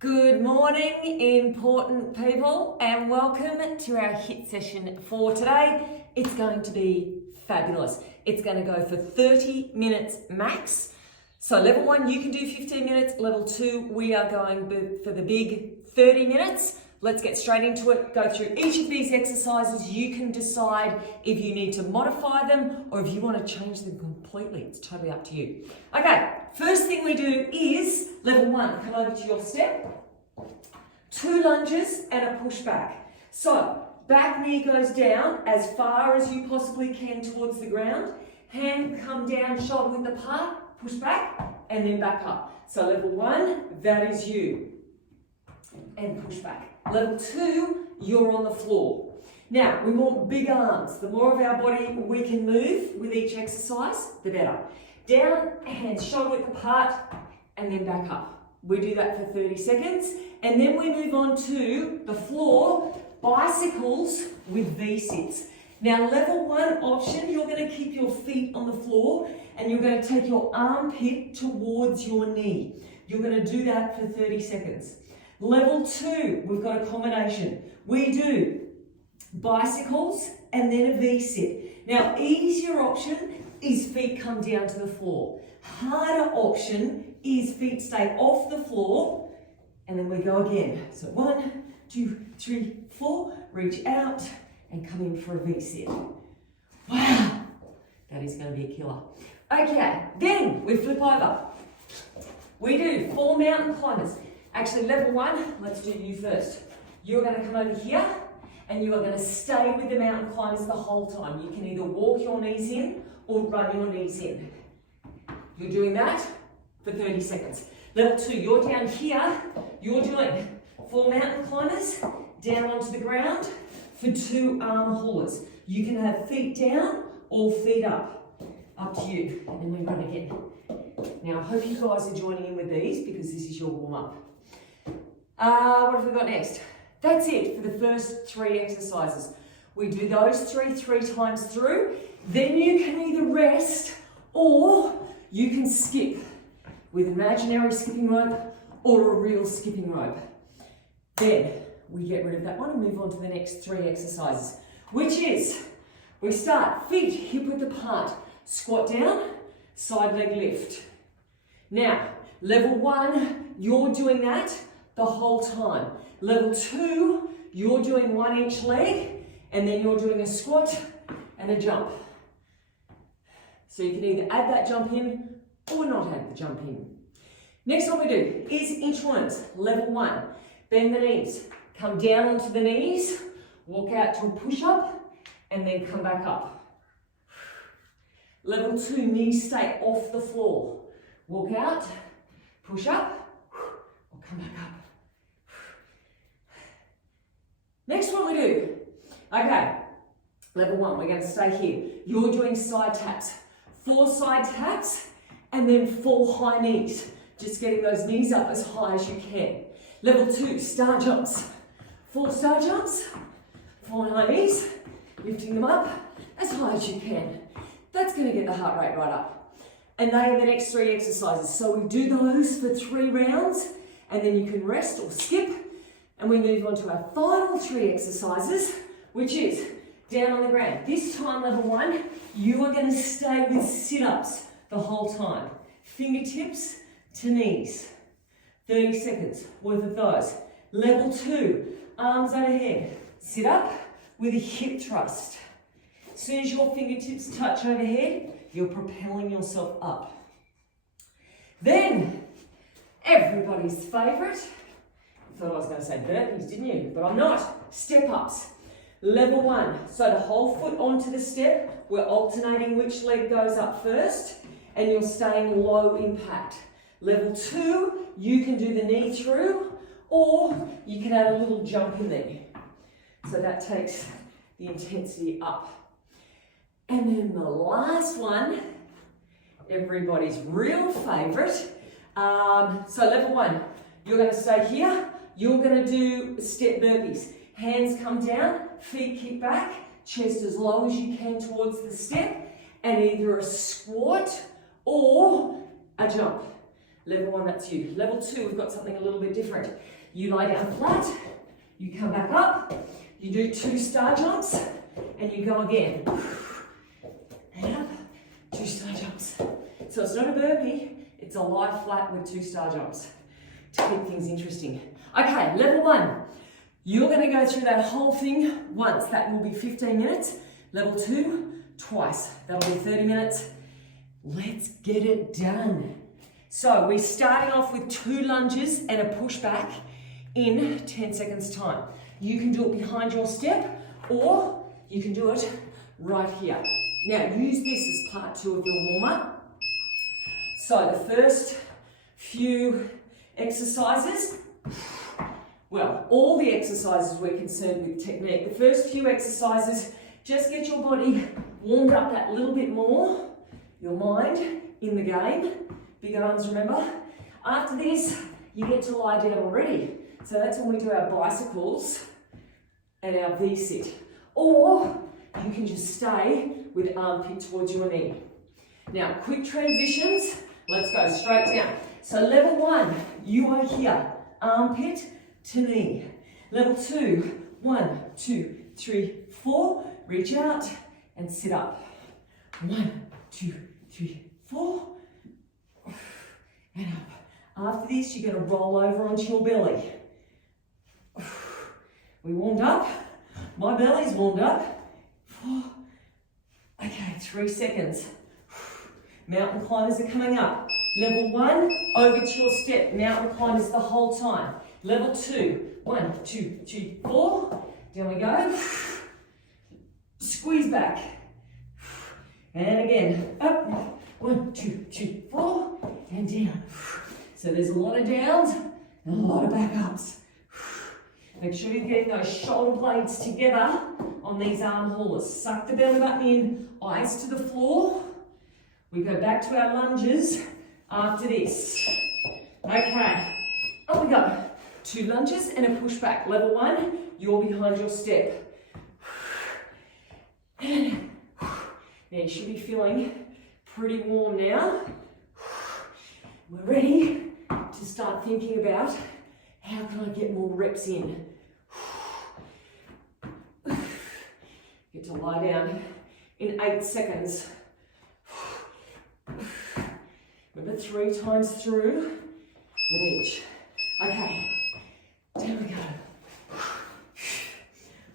Good morning, important people, and welcome to our HIT session for today. It's going to be fabulous. It's going to go for 30 minutes max. So level 1, you can do 15 minutes. Level 2, we are going for the big 30 minutes. Let's get straight into it. Go through each of these exercises. You can decide if you need to modify them or if you want to change them completely. It's totally up to you. Okay, first thing we do is level 1. Come over to your step. 2 lunges and a push back. So back knee goes down as far as you possibly can towards the ground. Hand come down, shoulder width apart, push back, and then back up. So level 1, that is you. And push back. Level 2, you're on the floor. Now, we want big arms. The more of our body we can move with each exercise, the better. Down, hands shoulder width apart, and then back up. We do that for 30 seconds. And then we move on to the floor, bicycles with V-sits. Now, level 1 option, you're going to keep your feet on the floor and you're going to take your armpit towards your knee. You're going to do that for 30 seconds. Level 2, we've got a combination. We do bicycles and then a V-sit. Now, easier option is feet come down to the floor. Harder option is feet stay off the floor and then we go again. So 1, 2, 3, 4, reach out and come in for a V-sit. Wow, that is going to be a killer. Okay, then we flip over. We do 4 mountain climbers. Actually, level 1, let's do you first. You're going to come over here and you are going to stay with the mountain climbers the whole time. You can either walk your knees in or run your knees in. You're doing that for 30 seconds. Level 2, you're down here. You're doing 4 mountain climbers down onto the ground for 2 arm haulers. You can have feet down or feet up. Up to you. And then we run again. Now, I hope you guys are joining in with these because this is your warm-up. What have we got next? That's it for the first 3 exercises. We do those 3 times through. Then you can either rest or you can skip with imaginary skipping rope or a real skipping rope. Then we get rid of that one and move on to the next 3 exercises, which is we start feet hip width apart, squat down, side leg lift. Now, level 1, you're doing that the whole time. Level 2, you're doing 1 each leg, and then you're doing a squat and a jump. So you can either add that jump in or not add the jump in. Next one we do is inchworms. Level 1, bend the knees. Come down onto the knees, walk out to a push-up, and then come back up. Level 2, knees stay off the floor. Walk out, push up, or come back up. Next one we do. Okay, level 1, we're going to stay here. You're doing side taps. 4 side taps and then 4 high knees. Just getting those knees up as high as you can. Level 2, star jumps. 4 star jumps, 4 high knees, lifting them up as high as you can. That's going to get the heart rate right up. And they are the next 3 exercises. So we do those for 3 rounds and then you can rest or skip. And we move on to our final 3 exercises, which is down on the ground. This time, level 1, you are going to stay with sit-ups the whole time. Fingertips to knees. 30 seconds worth of those. Level 2, arms overhead. Sit up with a hip thrust. As soon as your fingertips touch overhead, you're propelling yourself up. Then, everybody's favourite, I thought I was going to say burpees, didn't you? But I'm not. Step-ups. Level 1, so the whole foot onto the step, we're alternating which leg goes up first, and you're staying low impact. Level 2, you can do the knee through, or you can add a little jump in there. So that takes the intensity up. And then the last one, everybody's real favourite. So level 1, you're going to stay here. You're going to do step burpees. Hands come down, feet kick back, chest as low as you can towards the step, and either a squat or a jump. Level 1, that's you. Level 2, we've got something a little bit different. You lie down flat, you come back up, you do 2 star jumps, and you go again. And up, 2 star jumps. So it's not a burpee, it's a lie flat with 2 star jumps to keep things interesting. Okay, level 1. You're going to go through that whole thing once. That will be 15 minutes. Level 2, twice. That'll be 30 minutes. Let's get it done. So we're starting off with 2 lunges and a push back in 10 seconds time. You can do it behind your step or you can do it right here. Now use this as part 2 of your warm-up. So the first few exercises, well, all the exercises we're concerned with technique. The first few exercises, just get your body warmed up that little bit more, your mind in the game. Big arms, remember? After this, you get to lie down already. So that's when we do our bicycles and our V-sit. Or you can just stay with armpit towards your knee. Now, quick transitions. Let's go straight down. So level 1, you are here, armpit to knee. Level 2, 1, 2, 3, 4. Reach out and sit up. 1, 2, 3, 4. And up. After this, you're going to roll over onto your belly. We warmed up. My belly's warmed up. 4. Okay, 3 seconds. Mountain climbers are coming up. Level 1, over to your step. Mountain climbers the whole time. Level 2, 1, 2, 3, 4. Down we go. Squeeze back. And again, up. 1, 2, 3, 4. And down. So there's a lot of downs and a lot of backups. Make sure you're getting those shoulder blades together on these arm haulers. Suck the belly button in, eyes to the floor. We go back to our lunges after this. Okay, up we go. 2 lunges and a push back. Level 1, you're behind your step. And now you should be feeling pretty warm now. We're ready to start thinking about how can I get more reps in. Get to lie down in 8 seconds. Remember, 3 times through with each. Okay, there we go.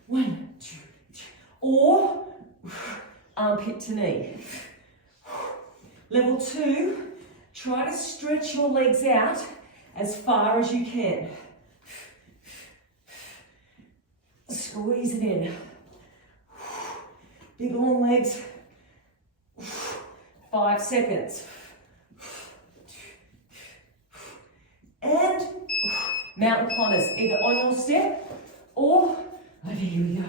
1, 2, 3. Or armpit to knee. Level 2, try to stretch your legs out as far as you can. Squeeze it in. Big long legs. 5 seconds. And mountain climbers, either on your step or over here we go.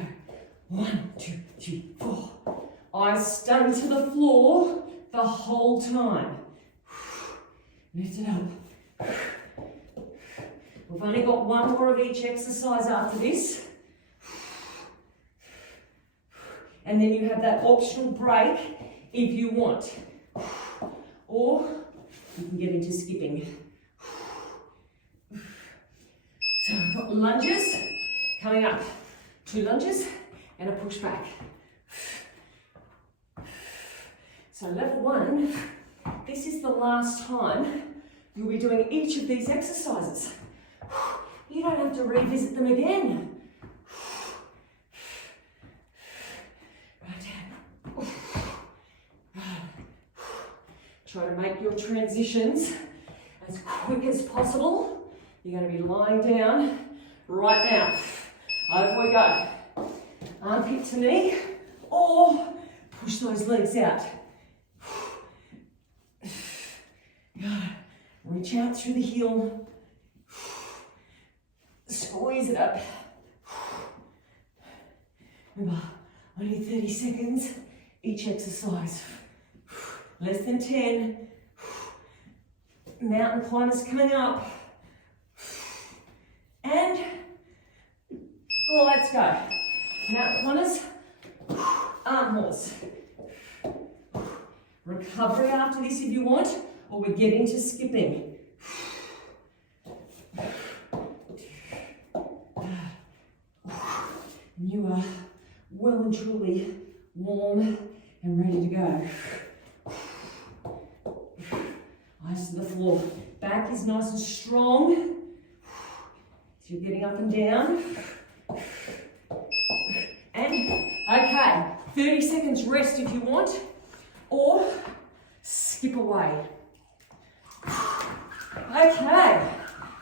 1, 2, 3, 4. Eyes stunned to the floor the whole time. Lift it up. We've only got 1 more of each exercise after this. And then you have that optional break if you want. Or you can get into skipping. So we've got lunges coming up. 2 lunges and a push back. So level 1, this is the last time you'll be doing each of these exercises. You don't have to revisit them again. Right down. Try to make your transitions as quick as possible. You're going to be lying down right now. Over we go. Armpit to knee, or push those legs out. Reach out through the heel. Squeeze it up. Remember, only 30 seconds each exercise. Less than 10. Mountain climbers coming up. And let's go. Mountain climbers, arm horse. Recovery after this if you want, or we get into skipping. when you are well and truly warm and ready to go. Eyes to the floor. Back is nice and strong. So you're getting up and down. And, okay, 30 seconds rest if you want, or skip away. Okay,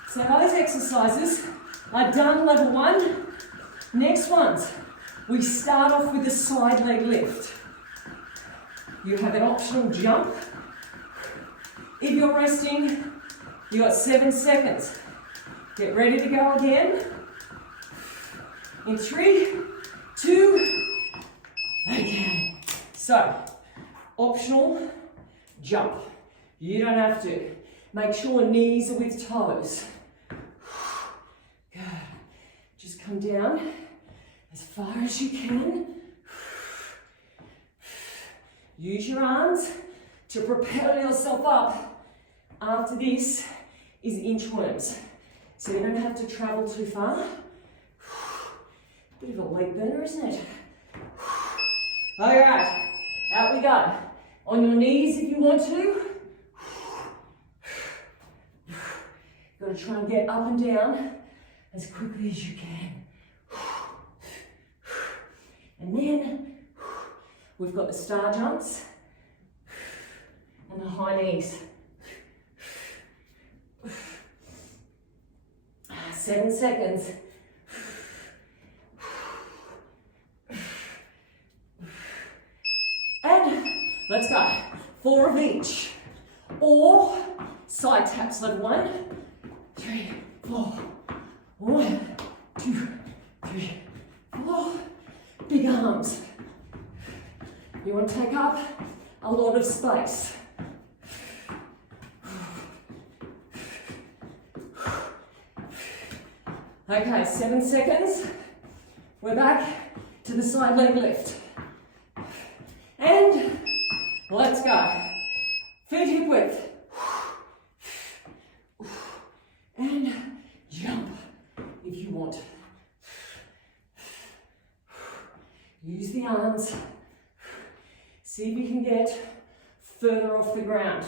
so those exercises are done level 1. Next ones, we start off with a side leg lift. You have an optional jump. If you're resting, you've got 7 seconds. Get ready to go again. In 3, 2, okay. So, optional jump. You don't have to. Make sure knees are with toes. Good. Just come down as far as you can. Use your arms to propel yourself up. After this is inchworms. So you don't have to travel too far. Bit of a leg burner, isn't it? All right, out we go. On your knees if you want to. Got to try and get up and down as quickly as you can. And then we've got the star jumps and the high knees. 7 seconds. And let's go. 4 of each. Or side taps level 1, 3, 4. 1, 2, 3, 4. Big arms. You want to take up a lot of space. Okay, 7 seconds. We're back to the side leg lift. And let's go. Feet hip width. And jump if you want. Use the arms. See if you can get further off the ground.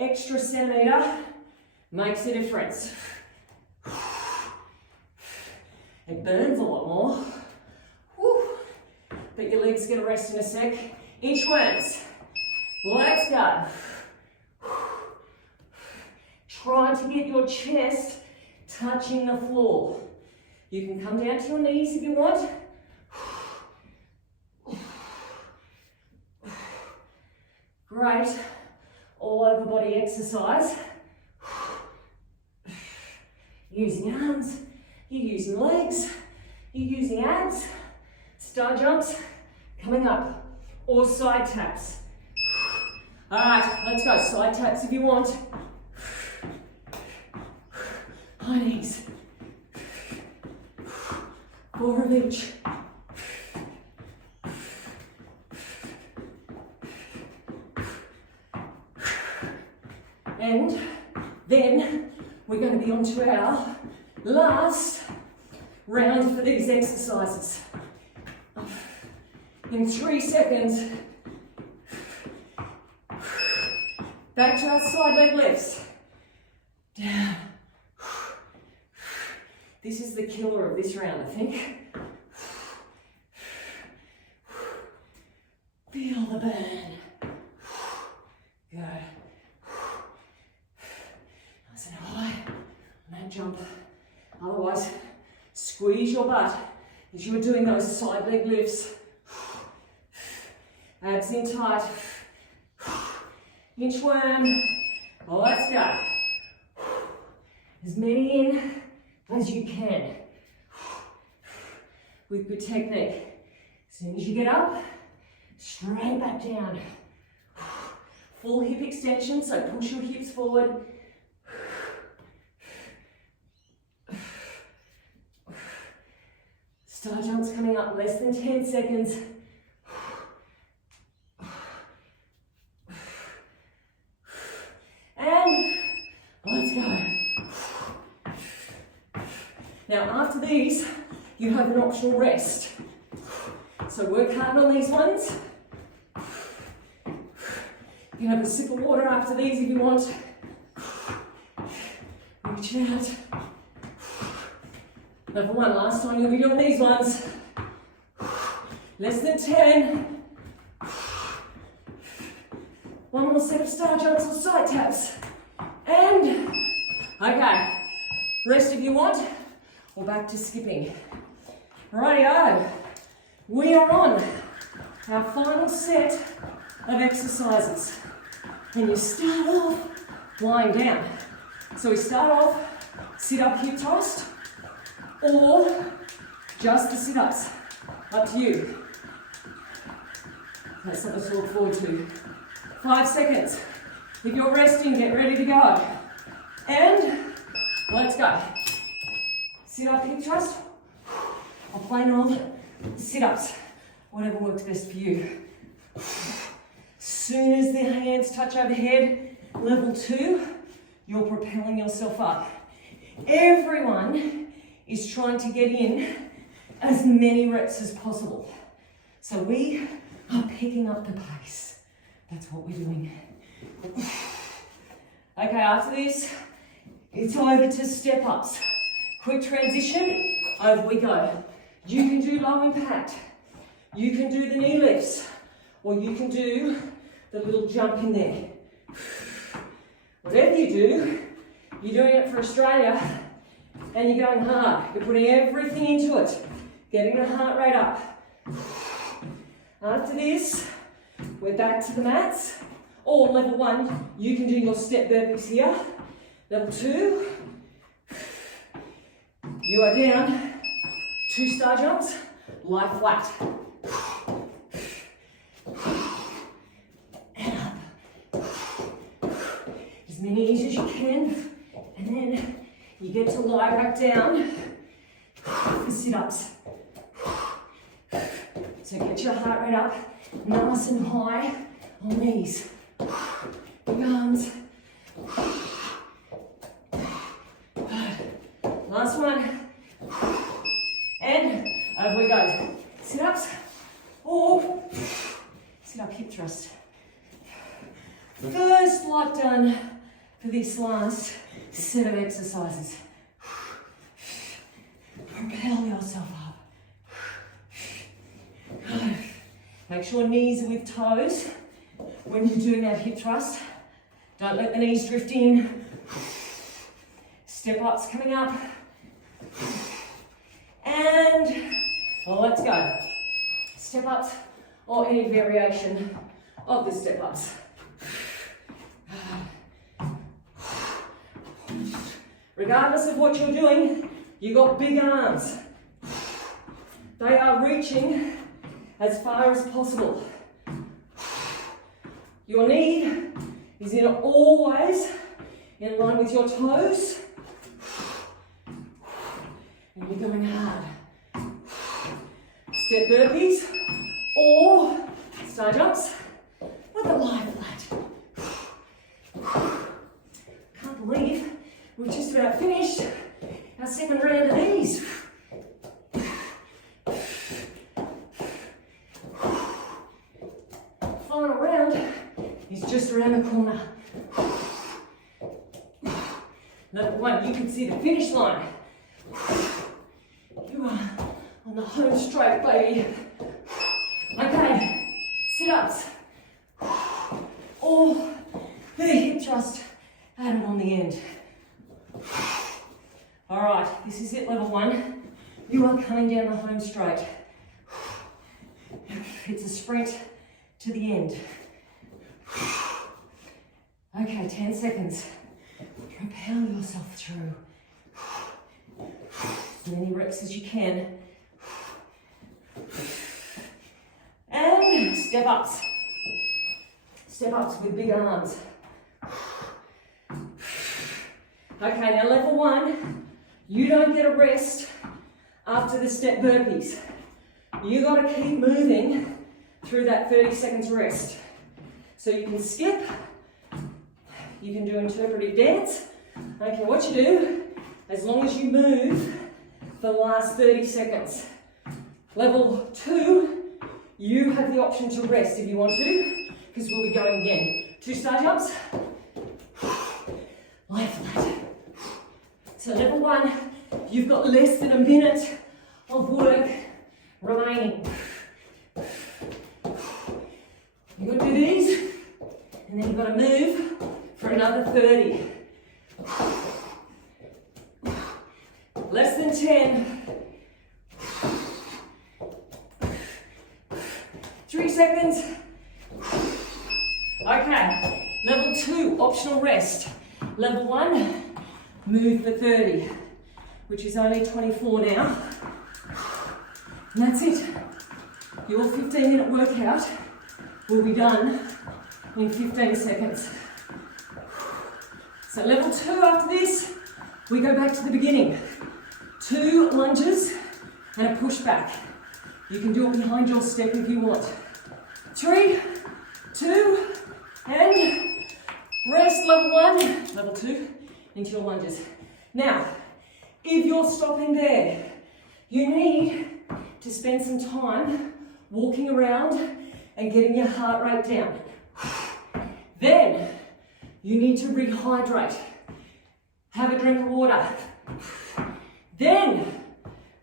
Extra centimetre makes a difference. It burns a lot more. Whew. But your legs get a rest in a sec. Inchworms. Let's go. Try to get your chest touching the floor. You can come down to your knees if you want. Great. All over body exercise. Using arms. You're using legs, you're using abs, star jumps, coming up, or side taps. All right, let's go. Side taps if you want. High knees. 4 of each. And then we're going to be on to our last round for these exercises. In 3 seconds, back to our side leg lifts. Down. This is the killer of this round, I think. Feel the burn. Good. Nice and high on that jump. Otherwise, squeeze your butt as you are doing those side leg lifts. Abs in tight. Inchworm. Let's go. As many in as you can. With good technique. As soon as you get up, straight back down. Full hip extension, so push your hips forward. Star jumps coming up, less than 10 seconds. And let's go. Now after these, you have an optional rest. So work hard on these ones. You can have a sip of water after these if you want. Reach out. Level 1, last time you'll be doing these ones. Less than 10. One more set of star jumps or side taps. And, okay, rest if you want, or back to skipping. Rightio, we are on our final set of exercises. And you start off lying down. So we start off, sit up, hip thrust, or just the sit-ups. Up to you. That's something to look forward to. 5 seconds. If you're resting, get ready to go. And let's go. Sit up, hip thrust, or plain old sit-ups. Whatever works best for you. Soon as the hands touch overhead, level 2, you're propelling yourself up. Everyone is trying to get in as many reps as possible. So we are picking up the pace. That's what we're doing. Okay, after this, it's over to step-ups. Quick transition, over we go. You can do low impact. You can do the knee lifts, or you can do the little jump in there. Whatever you do, you're doing it for Australia, and you're going hard. You're putting everything into it, getting the heart rate up. After this, we're back to the mats. Or level 1, you can do your step burpees here. Level 2, you are down, 2 star jumps, lie flat. And up. As many as you can, and then you get to lie back down for sit-ups. So get your heart rate up, nice and high on these. Big arms. Last one. And over we go. Sit-ups or sit-up hip thrust. First lot done for this last set of exercises. Propel yourself up. Make sure knees are with toes when you're doing that hip thrust. Don't let the knees drift in. Step ups coming up. And let's go. Step ups or any variation of the step ups. Regardless of what you're doing, you've got big arms. They are reaching as far as possible. Your knee is always in line with your toes. And you're going hard. Step burpees or star jumps with a lie flat. Can't believe we're just about finished our second round of these. Final round is just around the corner. Number 1, you can see the finish line. You are on the home straight, baby. Okay, sit-ups. Or the hip thrust added on the end. All right, this is it, level 1. You are coming down the home straight. It's a sprint to the end. Okay, 10 seconds. Propel yourself through. As many reps as you can. And step ups. Step ups with big arms. Okay, now level 1, you don't get a rest after the step burpees. You got to keep moving through that 30 seconds rest. So you can skip, you can do interpretive dance. Okay, what you do, as long as you move for the last 30 seconds. Level 2, you have the option to rest if you want to, because we'll be going again. 2 star jumps, lie flat. So level 1, you've got less than a minute of work remaining. You've got to do these, and then you've got to move for another 30. Less than 10. 3 seconds. Okay, level 2, optional rest. Level 1, move for 30, which is only 24 now. And that's it. Your 15-minute workout will be done in 15 seconds. So level 2, after this, we go back to the beginning. 2 lunges and a push back. You can do it behind your step if you want. 3, 2, and rest. Level 1, level 2, into your lunges. Now, if you're stopping there, you need to spend some time walking around and getting your heart rate down. Then, you need to rehydrate. Have a drink of water. Then,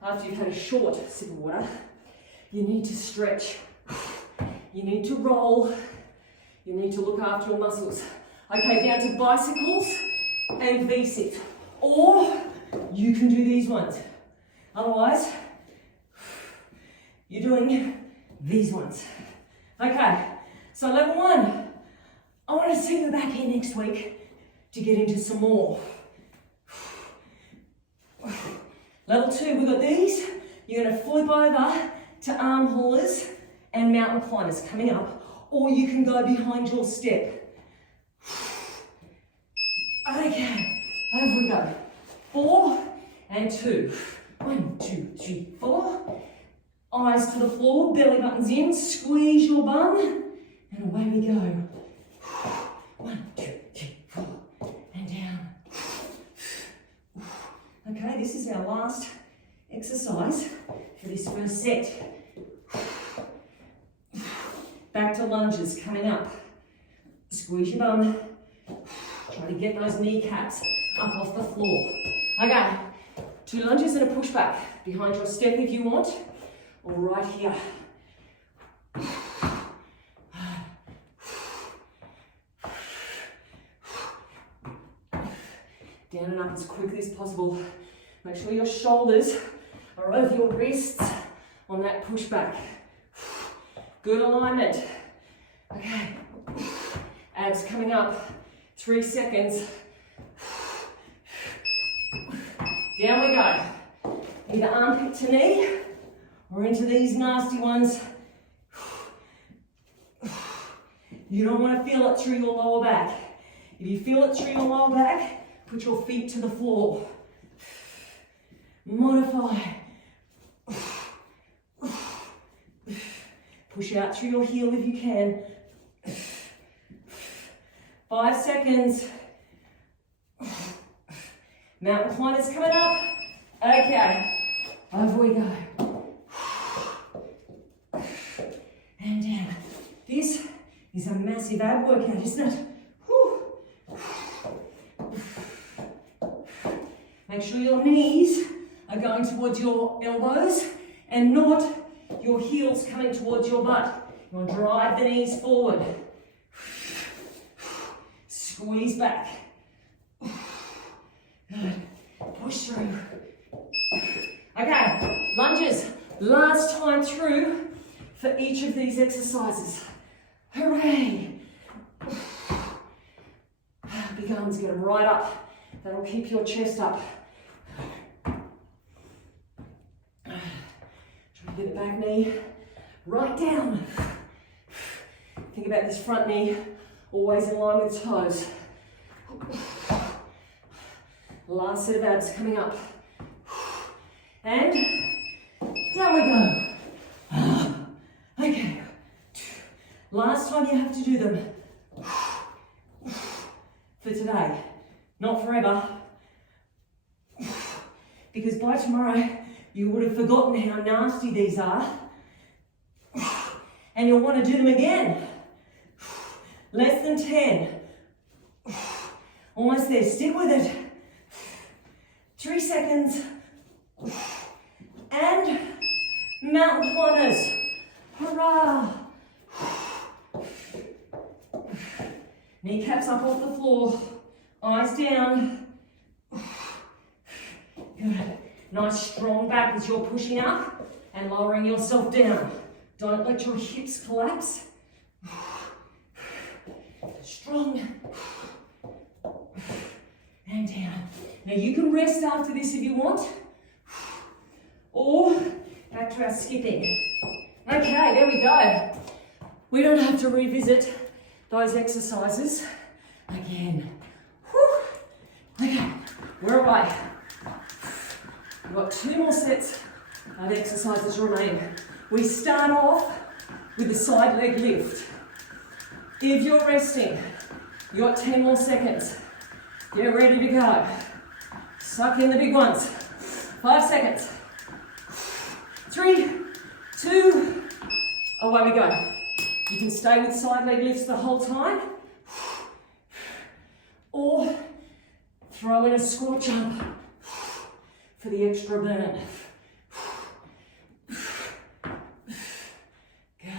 after you've had a short sip of water, you need to stretch. You need to roll. You need to look after your muscles. Okay, down to bicycles and V-sit. Or you can do these ones. Otherwise, you're doing these ones. Okay, so level 1, I want to see you back here next week to get into some more. Level 2, we've got these. You're going to flip over to arm haulers and mountain climbers coming up, or you can go behind your step. Okay, over we go. 4 and 2. 1, 2, 3, 4. Eyes to the floor, belly buttons in, squeeze your bum, and away we go. 1, 2, 3, 4, and down. Okay, this is our last exercise for this first set. Back to lunges coming up. Squeeze your bum. Try to get those kneecaps up off the floor. Okay, 2 lunges and a push back. Behind your step if you want, or right here. Down and up as quickly as possible. Make sure your shoulders are over your wrists on that push back. Good alignment. Okay, abs coming up. 3 seconds. Down we go. Either armpit to knee or into these nasty ones. You don't want to feel it through your lower back. If you feel it through your lower back, put your feet to the floor. Modify. Push out through your heel if you can. 5 seconds. Mountain climbers coming up. Okay, over we go. And down. This is a massive ab workout, isn't it? Whew. Make sure your knees are going towards your elbows and not your heels coming towards your butt. You want to drive the knees forward. Squeeze back. Good. Push through. Okay, lunges. Last time through for each of these exercises. Hooray! Big arms, get them right up. That'll keep your chest up. Try to get the back knee right down. Think about this front knee, always in line with toes. Last set of abs coming up. And down we go. Okay. Last time you have to do them for today. Not forever. Because by tomorrow, you would have forgotten how nasty these are. And you'll want to do them again. Less than 10. Almost there, stick with it. 3 seconds. And mountain climbers. Hurrah! Kneecaps up off the floor. Eyes down. Good. Nice strong back as you're pushing up and lowering yourself down. Don't let your hips collapse. Strong. And down. Now you can rest after this if you want. Or back to our skipping. Okay, there we go. We don't have to revisit those exercises again. Whew. Okay, we're away. We've got 2 more sets of exercises remaining. We start off with the side leg lift. If you're resting, you've got 10 more seconds. Get ready to go. Suck in the big ones. 5 seconds. 3, 2, away we go. You can stay with side leg lifts the whole time, or throw in a squat jump for the extra burn. Good.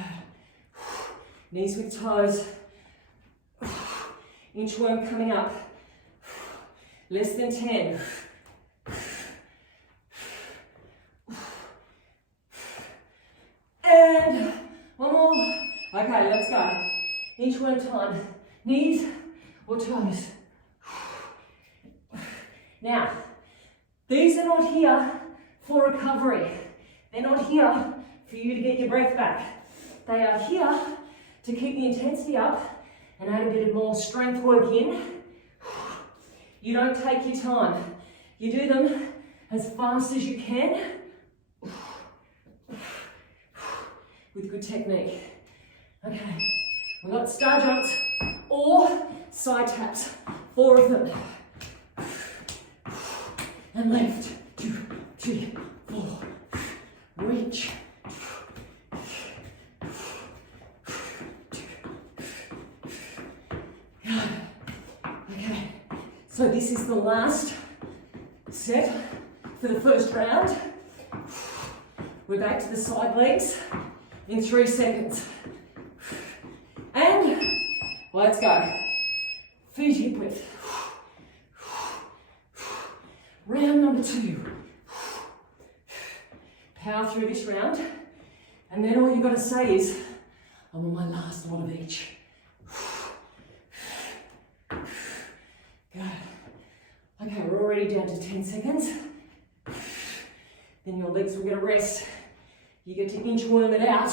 Knees with toes. Inchworm coming up. Less than 10. And one more. Okay, let's go. Inchworm time. Knees or toes. Now, these are not here for recovery. They're not here for you to get your breath back. They are here to keep the intensity up and add a bit of more strength work in. You don't take your time. You do them as fast as you can with good technique. Okay, we've got star jumps or side taps, 4 of them. And lift, 2, 3, 4. Reach. Okay, so this is the last set for the first round. We're back to the side legs in 3 seconds. And let's go. Feet hip width. Round number 2. Power through this round. And then all you've got to say is, I'm on my last one of each. Good. Okay, we're already down to 10 seconds. Then your legs will get a rest. You get to inchworm it out.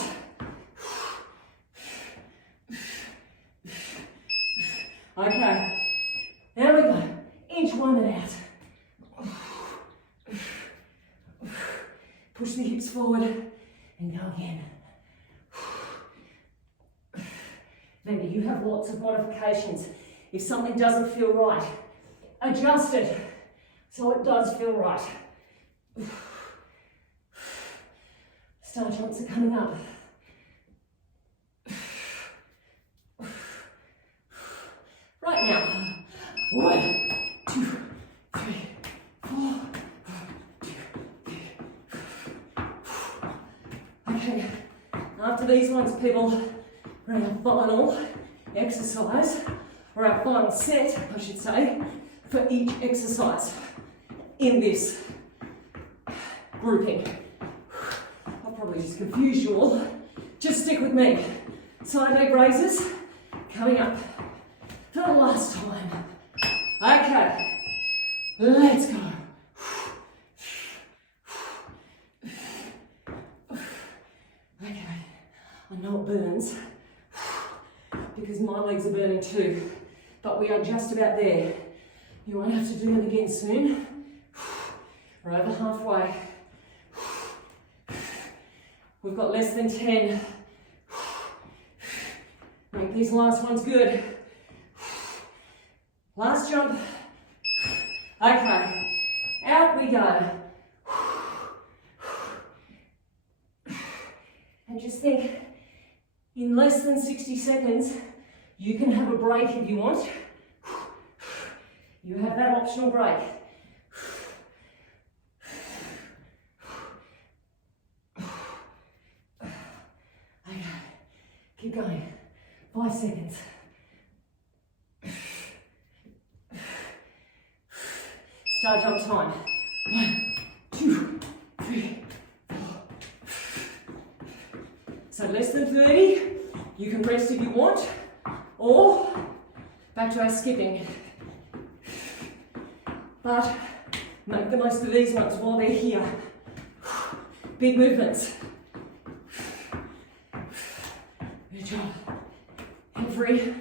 Okay, there we go. Inchworm it out. Push the hips forward and go again. Remember, you have lots of modifications. If something doesn't feel right, adjust it so it does feel right. Star jumps are coming up. Right now. 1, 2, 3, 4. Okay, after these ones, people, we're in our final exercise, or our final set, I should say, for each exercise in this grouping. I'll probably just confuse you all. Just stick with me. Side leg raises coming up for the last time. Okay, let's go. Okay, I know it burns because my legs are burning too, but we are just about there. You won't have to do them again soon. We're over halfway. We've got less than 10. Make these last ones good. Last jump. Okay, out we go. And just think, in less than 60 seconds, you can have a break if you want. You have that optional break. Okay, keep going. 5 seconds. Start jump time. 1, 2, 3, 4. So less than 30, you can rest if you want, or back to our skipping. But make the most of these ones while they're here. Big movements. Good job. Every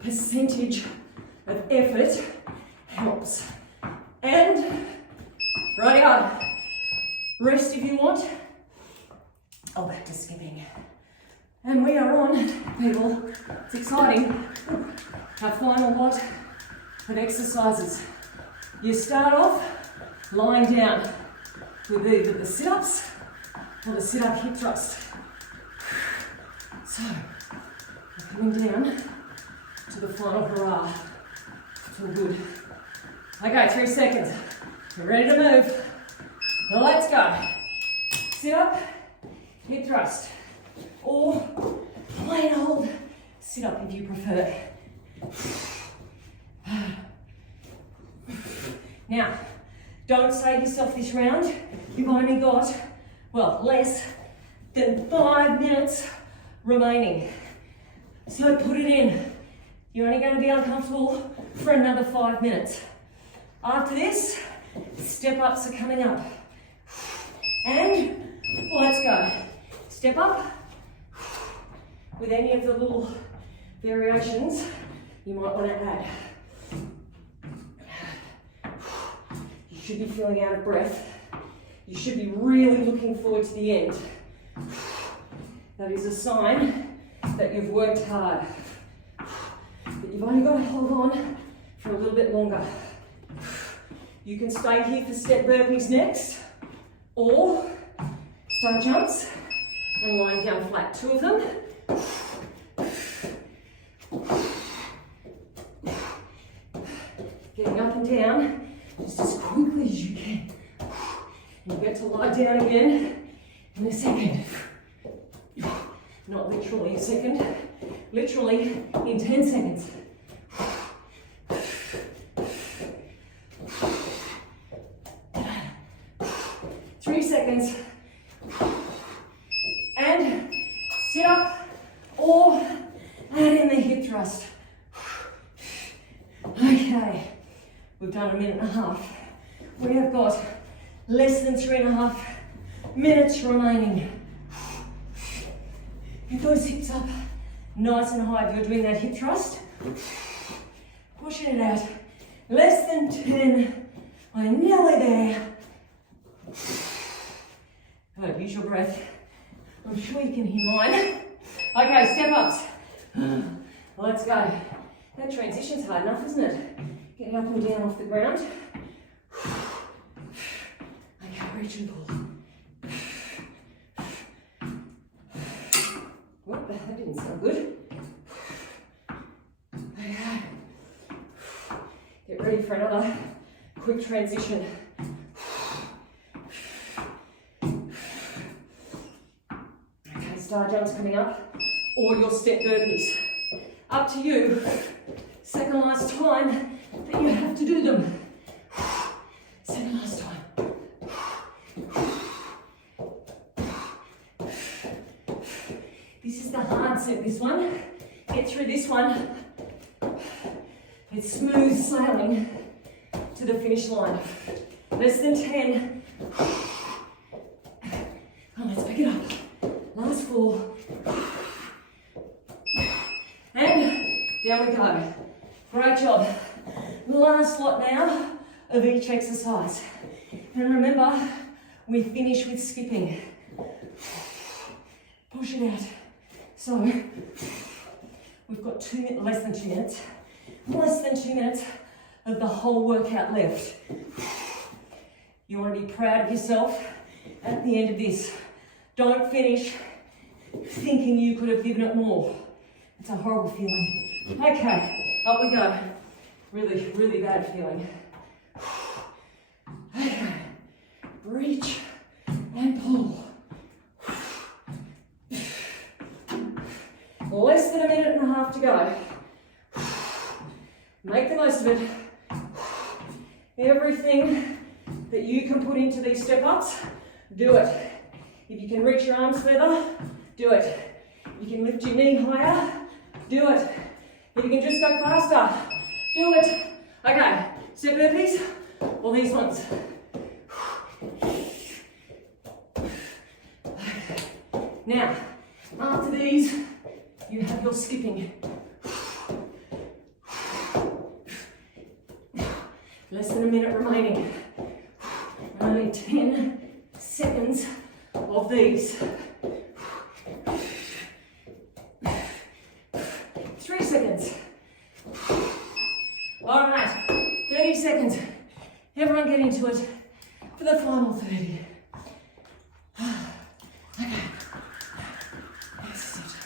percentage of effort helps. And righty-o. Rest if you want. Oh, back to skipping. And we are on, people. It's exciting. Our final lot of exercises. You start off lying down with either the sit-ups or the sit-up hip thrust. So, we're coming down to the final hurrah. Feel good. Okay, 3 seconds. You're ready to move. Now let's go. Sit up, hip thrust, or plain old sit up if you prefer. Now, don't save yourself this round. You've only got, well, less than 5 minutes remaining. So put it in. You're only going to be uncomfortable for another 5 minutes. After this, step ups are coming up. And let's go. Step up. With any of the little variations you might want to add. You should be feeling out of breath. You should be really looking forward to the end. That is a sign that you've worked hard. But you've only got to hold on for a little bit longer. You can stay here for step burpees next, or star jumps and lying down flat. 2 of them. Getting up and down just as quickly as you can. You get to lie down again in a second. Not literally a second, literally in 10 seconds. 3 seconds. And sit up or add in the hip thrust. Okay, we've done 1.5 minutes. We have got less than 3.5 minutes remaining. Get those hips up nice and high if you're doing that hip thrust. Pushing it out. Less than 10. We're nearly there. Good, use your breath. I'm sure you can hear mine. Okay, step ups. Let's go. That transition's hard enough, isn't it? Getting up and down off the ground. Okay, reach and pull. Well, that didn't sound good. Okay. Get ready for another quick transition. Okay, star jumps coming up, or your step burpees. Up to you. Second last time that you have to do them. Second last time. This is the hard set, this one. Get through this one. It's smooth sailing to the finish line. Less than 10. Come on, let's pick it up. Last 4. And down we go. Great job. Last lot now of each exercise. And remember, we finish with skipping. Push it out. So, we've got less than 2 minutes. Less than 2 minutes of the whole workout left. You want to be proud of yourself at the end of this. Don't finish thinking you could have given it more. It's a horrible feeling. Okay, up we go. Really, really bad feeling. Okay, reach and pull. Less than a minute and a half to go. Make the most of it. Everything that you can put into these step-ups, do it. If you can reach your arms further, do it. You can lift your knee higher, do it. If you can just go faster, do it. Okay, step burpees, all these ones. Now, after these, you have your skipping. Less than a minute remaining. Only 10 seconds of these. 3 seconds. All right, 30 seconds. Everyone get into it for the final 30. Okay. Excellent.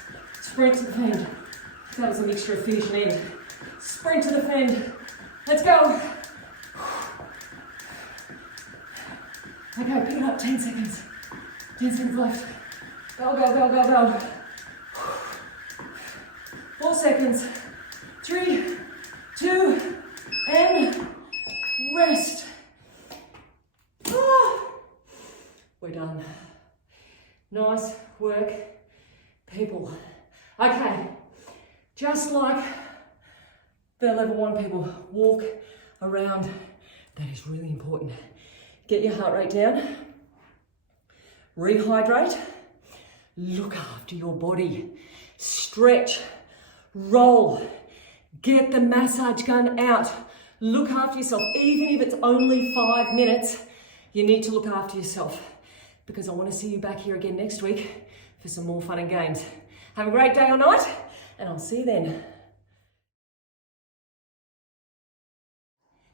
Sprint to the fend. That was a mixture of finish and end. Sprint to the fend. Let's go. Okay, pick it up, 10 seconds. 10 seconds left. Go, go, go, go, go. 4 seconds. 3, 2, and rest. We're done. Nice work, people. Okay, just like the level 1 people, walk around. That is really important. Get your heart rate down. Rehydrate. Look after your body. Stretch. Roll. Get the massage gun out. Look after yourself. Even if it's only 5 minutes, you need to look after yourself, because I want to see you back here again next week for some more fun and games. Have a great day or night, and I'll see you then.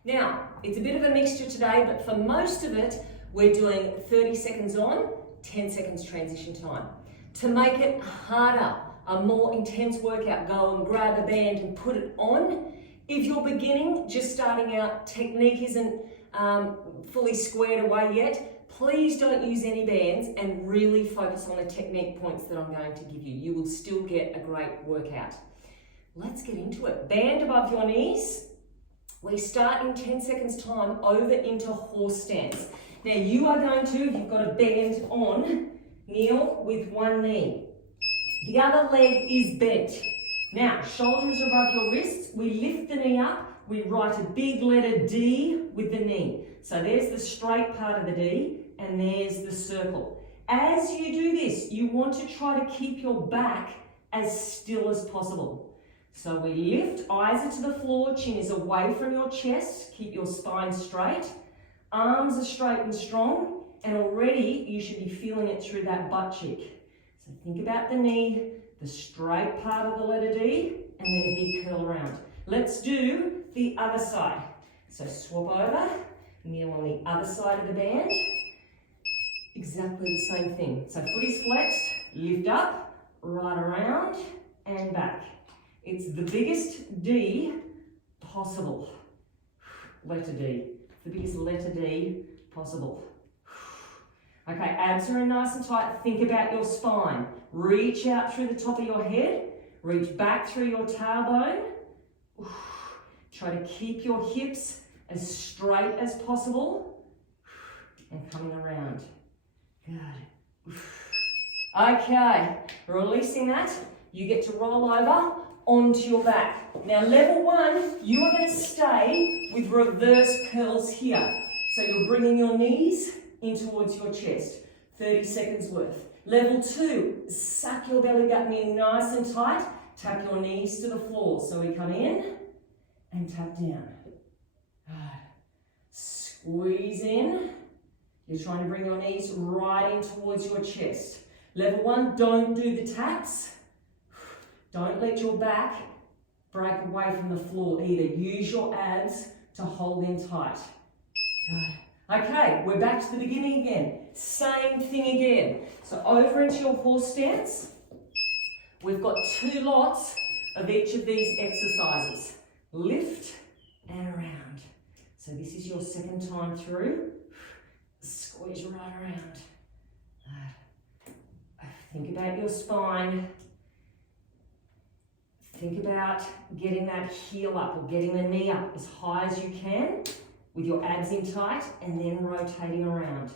Now, it's a bit of a mixture today, but for most of it, we're doing 30 seconds on, 10 seconds transition time. To make it harder, a more intense workout, go and grab a band and put it on. If you're beginning, just starting out, technique isn't fully squared away yet, please don't use any bands and really focus on the technique points that I'm going to give you. You will still get a great workout. Let's get into it. Band above your knees. We start in 10 seconds time over into horse stance. Now you are going to, if you've got a band on, kneel with one knee. The other leg is bent. Now, shoulders above your wrists. We lift the knee up. We write a big letter D with the knee. So there's the straight part of the D, and there's the circle. As you do this, you want to try to keep your back as still as possible. So we lift, eyes are to the floor, chin is away from your chest, keep your spine straight, arms are straight and strong, and already you should be feeling it through that butt cheek. So think about the knee, the straight part of the letter D, and then a big curl around. Let's do the other side. So swap over, kneel on the other side of the band. Exactly the same thing. So footies flexed, lift up, right around, and back. It's the biggest D possible. Letter D. The biggest letter D possible. Okay, abs are in nice and tight. Think about your spine. Reach out through the top of your head. Reach back through your tailbone. Try to keep your hips as straight as possible. And coming around. Good. Okay, releasing that. You get to roll over onto your back. Now level 1, you are going to stay with reverse curls here. So you're bringing your knees in towards your chest. 30 seconds worth. Level 2, suck your belly button in nice and tight. Tap your knees to the floor. So we come in and tap down. Squeeze in. You're trying to bring your knees right in towards your chest. Level 1, don't do the taps. Don't let your back break away from the floor either. Use your abs to hold in tight. Good. Okay, we're back to the beginning again. Same thing again. So over into your horse stance. We've got 2 lots of each of these exercises. Lift and around. So this is your second time through. Squeeze right around. Think about your spine. Think about getting that heel up or getting the knee up as high as you can with your abs in tight and then rotating around.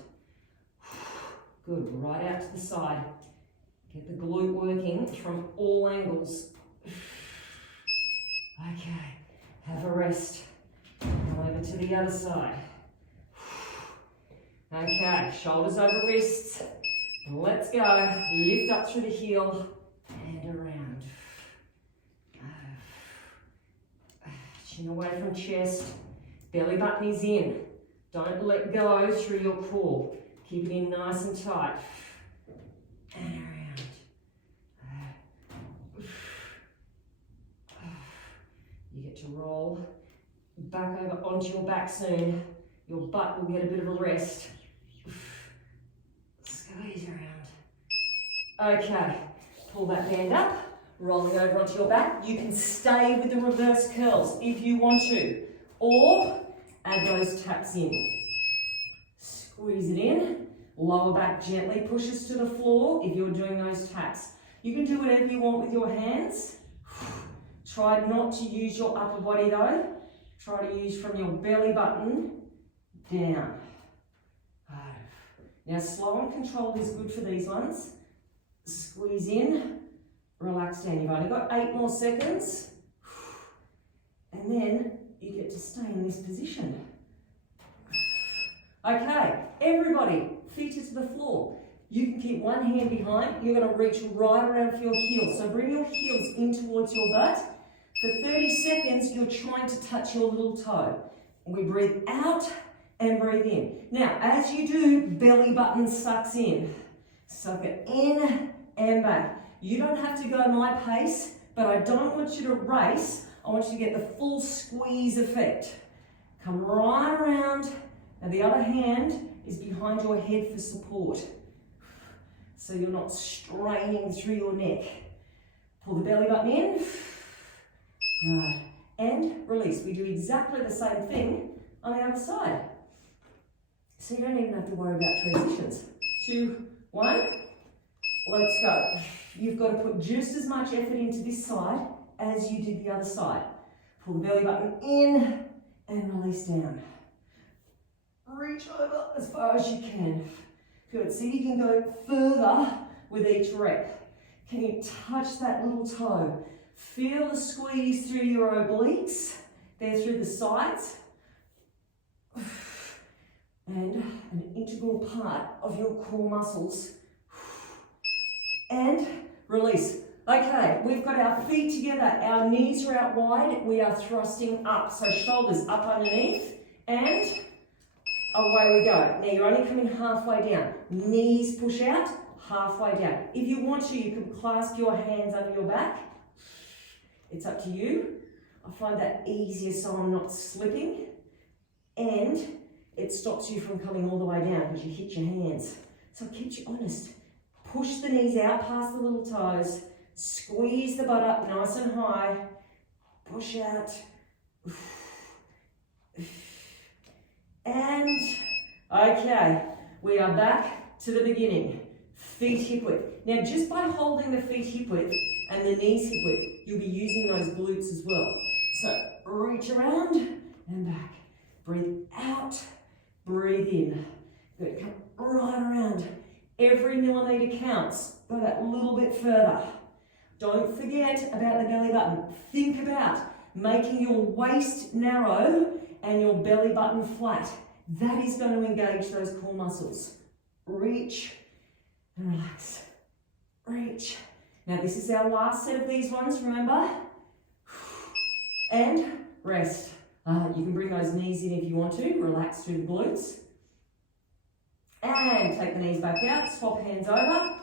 Good, right out to the side. Get the glute working from all angles. Okay, have a rest. Come over to the other side. Okay, shoulders over wrists. Let's go. Lift up through the heel and around. Chin away from chest. Belly button is in. Don't let go through your core. Keep it in nice and tight. And around. You get to roll back over onto your back soon. Your butt will get a bit of a rest. Squeeze around. Okay, pull that band up, rolling over onto your back. You can stay with the reverse curls if you want to, or add those taps in. Squeeze it in. Lower back gently pushes to the floor if you're doing those taps. You can do whatever you want with your hands. Try not to use your upper body though. Try to use from your belly button down. Now slow and controlled is good for these ones. Squeeze in, relax down. You've only got 8 more seconds. And then you get to stay in this position. Okay, everybody, feet to the floor. You can keep one hand behind. You're going to reach right around for your heels. So bring your heels in towards your butt. For 30 seconds, you're trying to touch your little toe. And we breathe out and breathe in. Now, as you do, belly button sucks in. Suck it in and back. You don't have to go my pace, but I don't want you to race. I want you to get the full squeeze effect. Come right around. Now the other hand is behind your head for support. So you're not straining through your neck. Pull the belly button in. Right. And release. We do exactly the same thing on the other side. So you don't even have to worry about transitions. 2, 1, let's go. You've got to put just as much effort into this side as you did the other side. Pull the belly button in and release down. Reach over as far as you can. Good, see if you can go further with each rep. Can you touch that little toe? Feel the squeeze through your obliques. They're through the sides. And an integral part of your core muscles. And release. Okay, we've got our feet together. Our knees are out wide. We are thrusting up. So shoulders up underneath and away we go. Now you're only coming halfway down. Knees push out, halfway down. If you want to, you can clasp your hands under your back. It's up to you. I find that easier so I'm not slipping. And it stops you from coming all the way down because you hit your hands. So it keeps you honest. Push the knees out past the little toes. Squeeze the butt up nice and high. Push out. And, okay, we are back to the beginning. Feet hip width. Now, just by holding the feet hip width and the knees hip width, you'll be using those glutes as well. So, reach around and back. Breathe out, breathe in. Good, come right around. Every millimetre counts. Go that little bit further. Don't forget about the belly button. Think about making your waist narrow and your belly button flat. That is going to engage those core muscles. Reach and relax. Reach. Now this is our last set of these ones, remember? And rest. You can bring those knees in if you want to. Relax through the glutes. And take the knees back out. Swap hands over.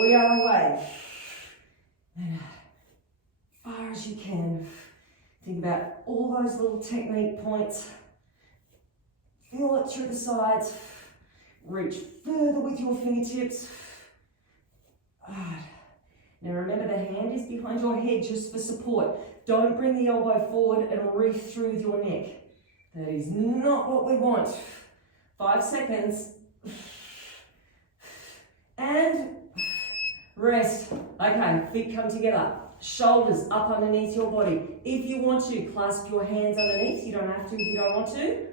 We are away. And as far as you can. Think about all those little technique points. Feel it through the sides. Reach further with your fingertips. Now remember, the hand is behind your head just for support. Don't bring the elbow forward and reach through with your neck. That is not what we want. 5 seconds. And rest. Okay, feet come together. Shoulders up underneath your body. If you want to, clasp your hands underneath. You don't have to if you don't want to.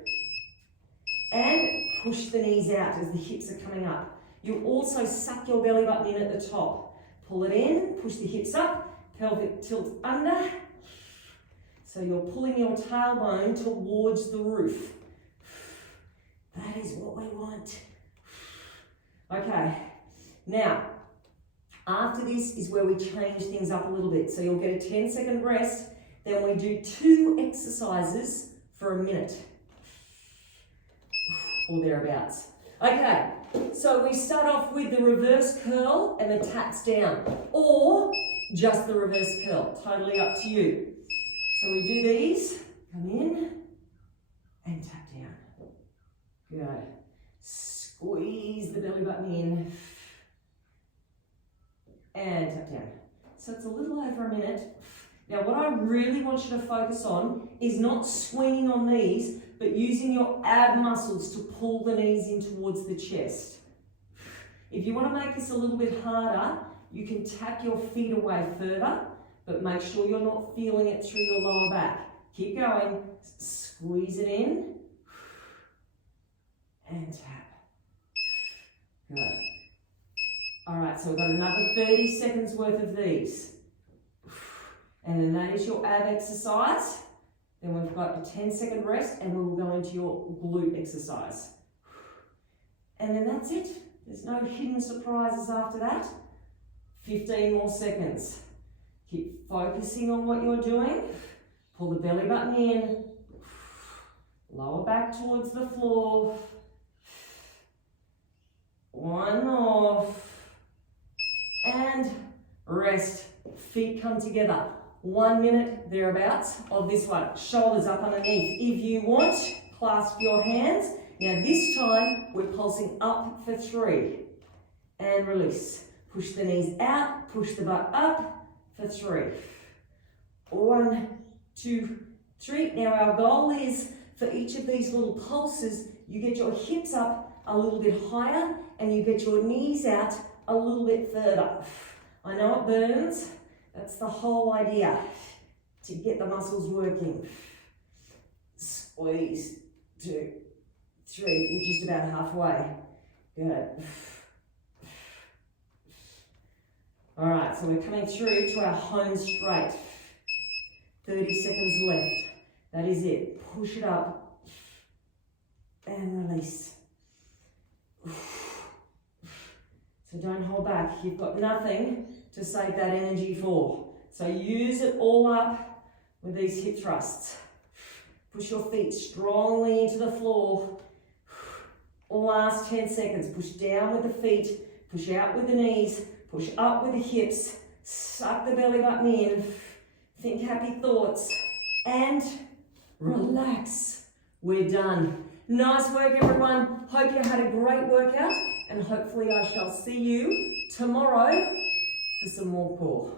And push the knees out as the hips are coming up. You also suck your belly button in at the top. Pull it in, push the hips up, pelvic tilt under. So you're pulling your tailbone towards the roof. That is what we want. Okay, now, after this is where we change things up a little bit. So you'll get a 10-second rest, then we do 2 exercises for a minute. Or thereabouts. Okay, so we start off with the reverse curl and the taps down, or just the reverse curl, totally up to you. So we do these, come in and tap down. Good. Squeeze the belly button in and tap down. So it's a little over a minute. Now what I really want you to focus on is not swinging on these, but using your ab muscles to pull the knees in towards the chest. If you want to make this a little bit harder, you can tap your feet away further, but make sure you're not feeling it through your lower back. Keep going, squeeze it in, and tap. Good. All right, so we've got another 30 seconds worth of these. And then that is your ab exercise. Then we've got a 10-second rest and we'll go into your glute exercise. And then that's it. There's no hidden surprises after that. 15 more seconds. Keep focusing on what you're doing. Pull the belly button in. Lower back towards the floor. 1 off. And rest. Feet come together. 1 minute thereabouts of this one. Shoulders up underneath. If you want, clasp your hands. Now this time, we're pulsing up for 3. And release. Push the knees out, push the butt up for 3. 1, 2, 3. Now our goal is, for each of these little pulses, you get your hips up a little bit higher and you get your knees out a little bit further. I know it burns. That's the whole idea, to get the muscles working. Squeeze, 2, 3, we're just about halfway. Good. All right, so we're coming through to our home straight. 30 seconds left. That is it. Push it up and release. So don't hold back. You've got nothing to save that energy for. So use it all up with these hip thrusts. Push your feet strongly into the floor. Last 10 seconds. Push down with the feet. Push out with the knees. Push up with the hips. Suck the belly button in. Think happy thoughts. And relax. We're done. Nice work, everyone. Hope you had a great workout. And hopefully I shall see you tomorrow for some more core.